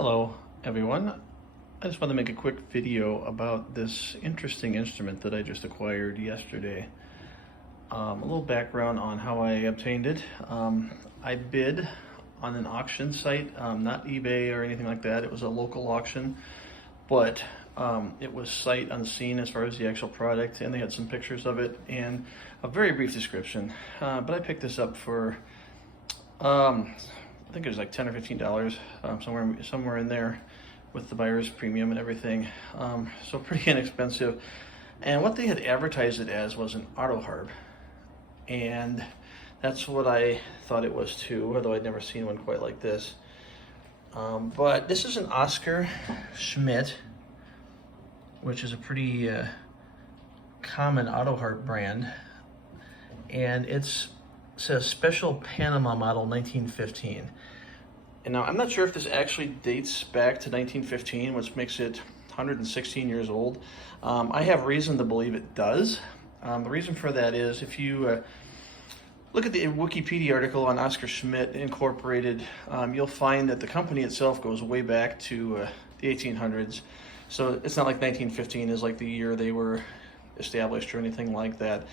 Hello everyone. I just want to make a quick video about this interesting instrument that I just acquired yesterday. A little background on how I obtained it. I bid on an auction site, not eBay or anything like that. It was a local auction, but it was sight unseen as far as the actual product, and they had some pictures of it and a very brief description. But I picked this up for I think it was like $10 or $15, somewhere in there, with the buyer's premium and everything. So pretty inexpensive. And what they had advertised it as was an Autoharp, and that's what I thought it was too, although I'd never seen one quite like this. But this is an Oscar Schmidt, which is a pretty common Autoharp brand, and it says special Panama model 1915. And now I'm not sure if this actually dates back to 1915, which makes it 116 years old. I have reason to believe it does. The reason for that is if you look at the Wikipedia article on Oscar Schmidt Incorporated, you'll find that the company itself goes way back to the 1800s. So it's not like 1915 is like the year they were established or anything like that.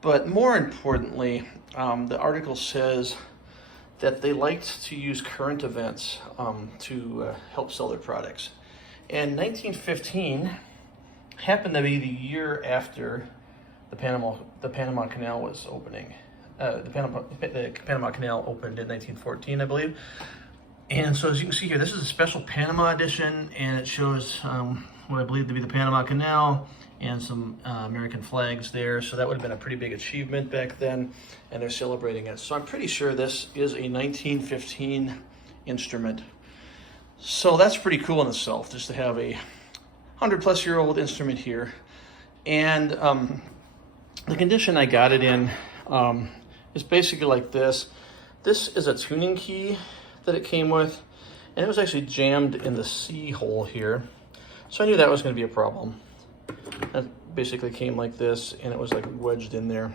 But more importantly, the article says that they liked to use current events to help sell their products. And 1915 happened to be the year after the Panama Canal was opening. The Panama Canal opened in 1914, I believe. And so as you can see here, this is a special Panama edition, and it shows what I believe to be the Panama Canal and some American flags there. So that would have been a pretty big achievement back then, and they're celebrating it. So I'm pretty sure this is a 1915 instrument. So that's pretty cool in itself, just to have a 100-plus-year-old instrument here. And the condition I got it in is basically like this. This is a tuning key that it came with, and it was actually jammed in the C hole here. So I knew that was going to be a problem. That basically came like this, and it was like wedged in there,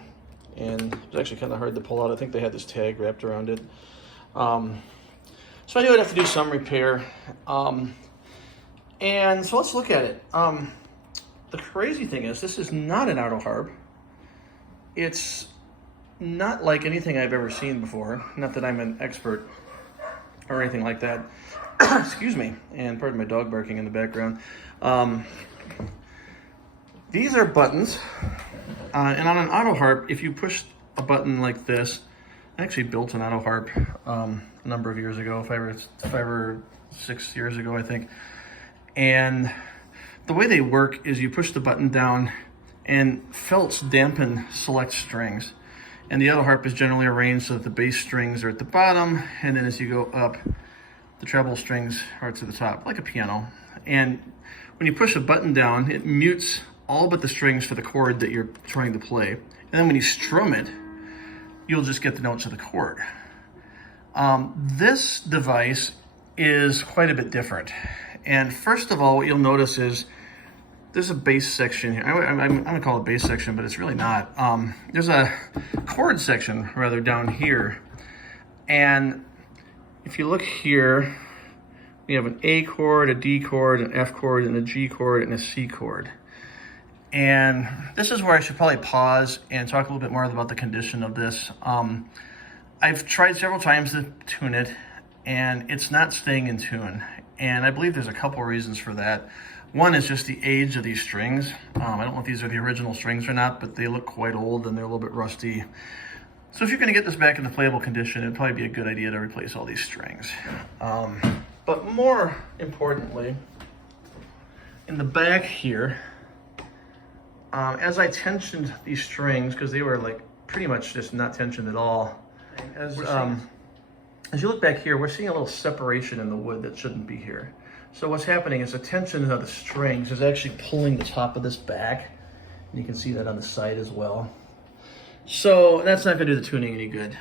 and it was actually kind of hard to pull out. I think they had this tag wrapped around it. So I knew I'd have to do some repair. And so let's look at it. The crazy thing is, this is not an Autoharp. It's not like anything I've ever seen before. Not that I'm an expert or anything like that. Excuse me, and pardon my dog barking in the background. These are buttons, and on an Autoharp, if you push a button like this, I actually built an Autoharp a number of years ago, five or 6 years ago, I think. And the way they work is you push the button down, and felts dampen select strings. And the Autoharp is generally arranged so that the bass strings are at the bottom, and then as you go up, the treble strings are to the top, like a piano. And when you push a button down, it mutes all but the strings for the chord that you're trying to play. And then when you strum it, you'll just get the notes of the chord. This device is quite a bit different. And first of all, what you'll notice is there's a bass section here. I'm gonna call it a bass section, but it's really not. There's a chord section rather down here. And if you look here, we have an A chord, a D chord, an F chord, and a G chord, and a C chord. And this is where I should probably pause and talk a little bit more about the condition of this. I've tried several times to tune it, and it's not staying in tune. And I believe there's a couple reasons for that. One is just the age of these strings. I don't know if these are the original strings or not, but they look quite old and they're a little bit rusty. So if you're going to get this back into playable condition, it'd probably be a good idea to replace all these strings. But more importantly, in the back here, as I tensioned these strings, because they were like pretty much just not tensioned at all, as you look back here, we're seeing a little separation in the wood that shouldn't be here. So what's happening is the tension of the strings is actually pulling the top of this back, and you can see that on the side as well. So that's not going to do the tuning any good.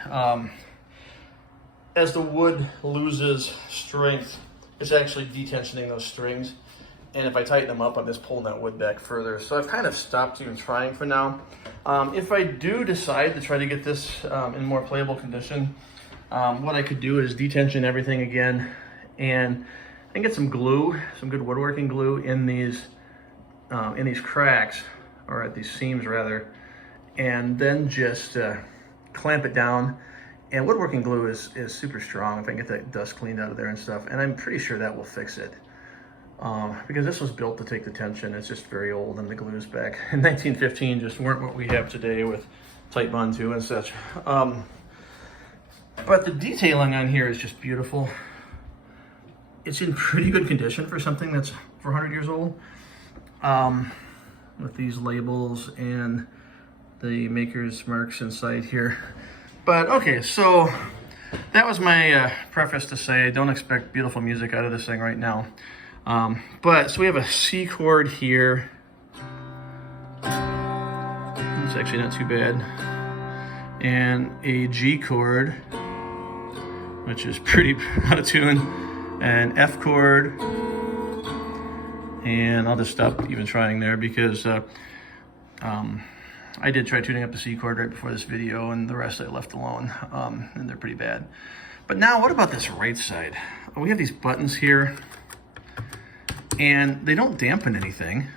As the wood loses strength, it's actually detensioning those strings. And if I tighten them up, I'm just pulling that wood back further. So I've kind of stopped even trying for now. If I do decide to try to get this in more playable condition, what I could do is detension everything again. And and get some glue, some good woodworking glue in these cracks, or at these seams rather, and then just clamp it down. And woodworking glue is super strong if I can get that dust cleaned out of there and stuff, and I'm pretty sure that will fix it. Because this was built to take the tension. It's just very old, and the glues back in 1915 just weren't what we have today with tight bond too and such. But the detailing on here is just beautiful. It's in pretty good condition for something that's 400 years old. With these labels and the maker's marks inside here. But okay, so that was my preface to say don't expect beautiful music out of this thing right now. So we have a C chord here. It's actually not too bad. And a G chord, which is pretty out of tune. An F chord. And I'll just stop even trying there because I did try tuning up the C chord right before this video, and the rest I left alone, and they're pretty bad. But now what about this right side? We have these buttons here, and they don't dampen anything.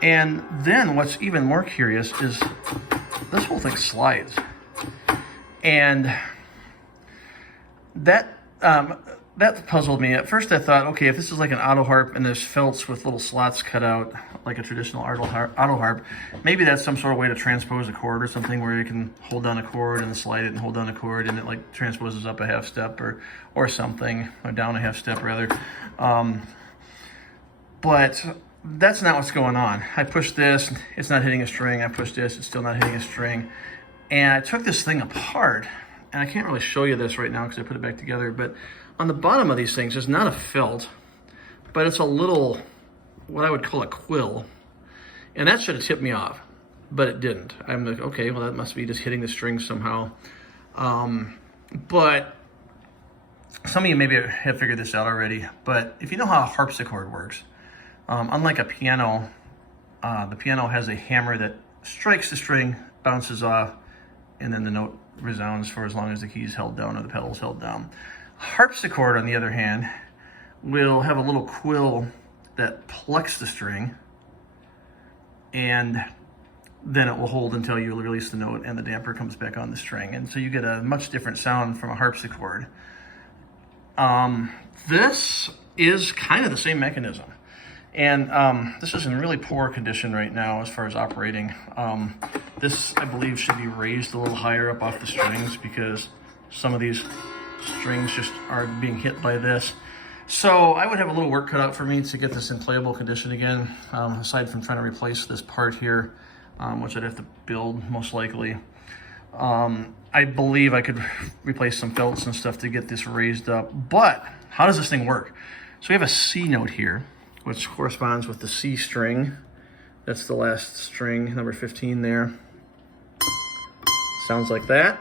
And then what's even more curious is this whole thing slides. And that puzzled me. At first I thought, okay, if this is like an Autoharp and there's felts with little slots cut out, like a traditional Autoharp, maybe that's some sort of way to transpose a chord or something where you can hold down a chord and then slide it and hold down a chord and it like transposes up a half step or something, or down a half step rather. But that's not what's going on. I pushed this, it's not hitting a string. I pushed this, it's still not hitting a string. And I took this thing apart, and I can't really show you this right now because I put it back together, but on the bottom of these things is not a felt, but it's a little, what I would call a quill. And that should have tipped me off, but it didn't. I'm like, okay, well that must be just hitting the strings somehow. But some of you maybe have figured this out already, but if you know how a harpsichord works, unlike a piano, the piano has a hammer that strikes the string, bounces off, and then the note resounds for as long as the key's held down or the pedal's held down. Harpsichord, on the other hand, will have a little quill that plucks the string, and then it will hold until you release the note and the damper comes back on the string. And so you get a much different sound from a harpsichord. This is kind of the same mechanism. And this is in really poor condition right now as far as operating. This, I believe, should be raised a little higher up off the strings because some of these strings just are being hit by this. So I would have a little work cut out for me to get this in playable condition again, aside from trying to replace this part here, which I'd have to build most likely. I believe I could replace some felts and stuff to get this raised up. But how does this thing work? So we have a C note here, which corresponds with the C string. That's the last string, number 15 there. Sounds like that.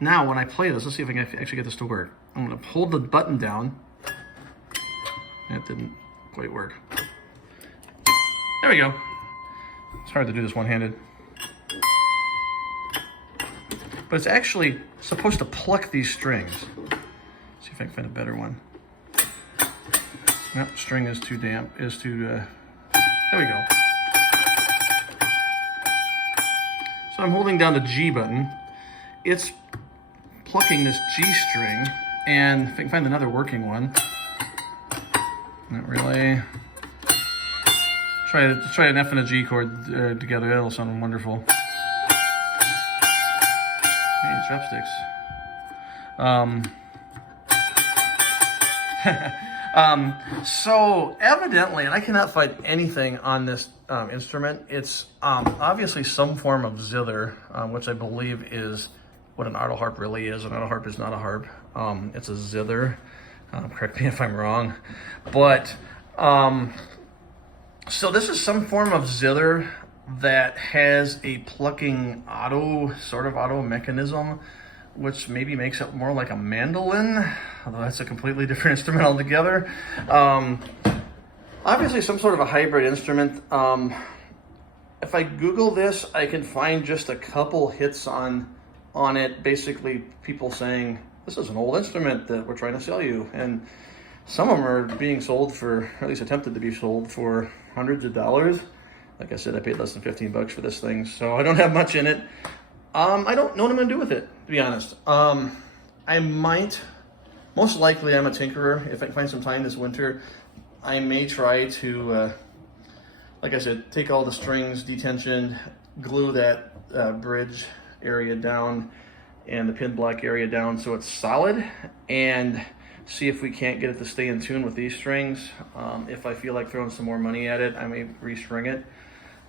Now when I play this, let's see if I can actually get this to work. I'm gonna hold the button down. That didn't quite work. There we go. It's hard to do this one-handed. But it's actually supposed to pluck these strings. Let's see if I can find a better one. Nope, string is too damp, there we go. So I'm holding down the G button. It's plucking this G string, and if I can find another working one. Not really. Try an F and a G chord together, that'll sound wonderful. Hey, chopsticks. So evidently, and I cannot find anything on this instrument, it's obviously some form of zither, which I believe is what an Autoharp really is. An Autoharp is not a harp, it's a zither. Correct me if I'm wrong. But, so this is some form of zither that has a plucking sort of auto mechanism, which maybe makes it more like a mandolin, although that's a completely different instrument altogether. Obviously some sort of a hybrid instrument. If I Google this, I can find just a couple hits on on it, basically people saying, this is an old instrument that we're trying to sell you. And some of them are being sold for, or at least attempted to be sold for, hundreds of dollars. Like I said, I paid less than 15 bucks for this thing, so I don't have much in it. I don't know what I'm gonna do with it, to be honest. I might, most likely I'm a tinkerer. If I can find some time this winter, I may try to, like I said, take all the strings, detension, glue that bridge area down and the pin block area down so it's solid, and see if we can't get it to stay in tune with these strings. If I feel like throwing some more money at it, I may restring it.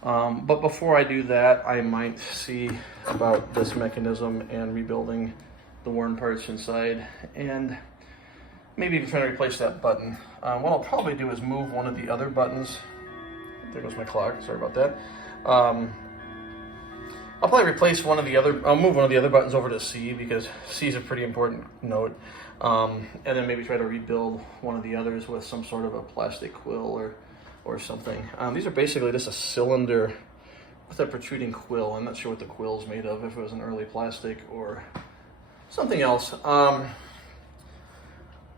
But before I do that, I might see about this mechanism and rebuilding the worn parts inside, and maybe even try to replace that button. What I'll probably do is move one of the other buttons. There goes my clock, sorry about that. I'll probably replace one of the other, I'll move one of the other buttons over to C, because C is a pretty important note. And then maybe try to rebuild one of the others with some sort of a plastic quill or something. These are basically just a cylinder with a protruding quill. I'm not sure what the quill's made of, if it was an early plastic or something else.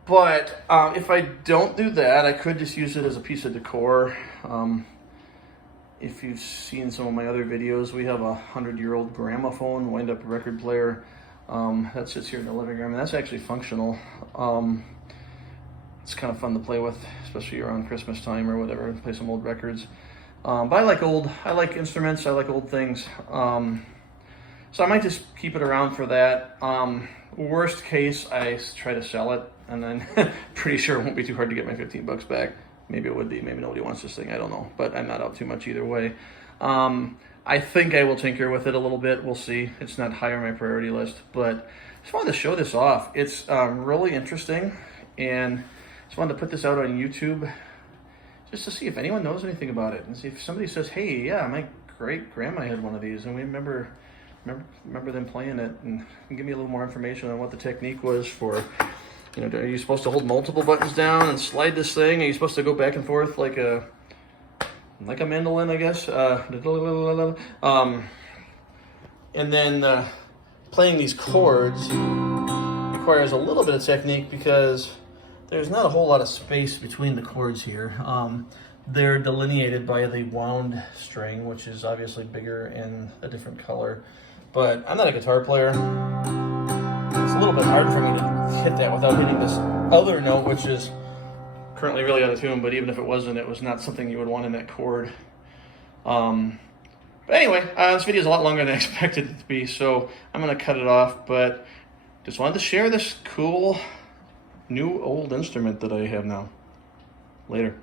But if I don't do that, I could just use it as a piece of decor. If you've seen some of my other videos, we have a 100-year-old gramophone, wind-up record player that sits here in the living room, and that's actually functional. It's kind of fun to play with, especially around Christmas time or whatever, play some old records. But I like instruments, I like old things. So I might just keep it around for that. Worst case, I try to sell it, and then pretty sure it won't be too hard to get my 15 bucks back. Maybe it would be, maybe nobody wants this thing, I don't know, but I'm not out too much either way. I think I will tinker with it a little bit, we'll see. It's not high on my priority list, but I just wanted to show this off. It's really interesting, and just wanted to put this out on YouTube just to see if anyone knows anything about it, and see if somebody says, hey, yeah, my great-grandma had one of these, and we remember them playing it, and give me a little more information on what the technique was for, you know, are you supposed to hold multiple buttons down and slide this thing? Are you supposed to go back and forth like a mandolin, I guess? And then playing these chords requires a little bit of technique, because there's not a whole lot of space between the chords here. They're delineated by the wound string, which is obviously bigger and a different color. But I'm not a guitar player. It's a little bit hard for me to hit that without hitting this other note, which is currently really out of tune, but even if it wasn't, it was not something you would want in that chord. But anyway, this video is a lot longer than I expected it to be, so I'm going to cut it off, but just wanted to share this cool new old instrument that I have now. Later.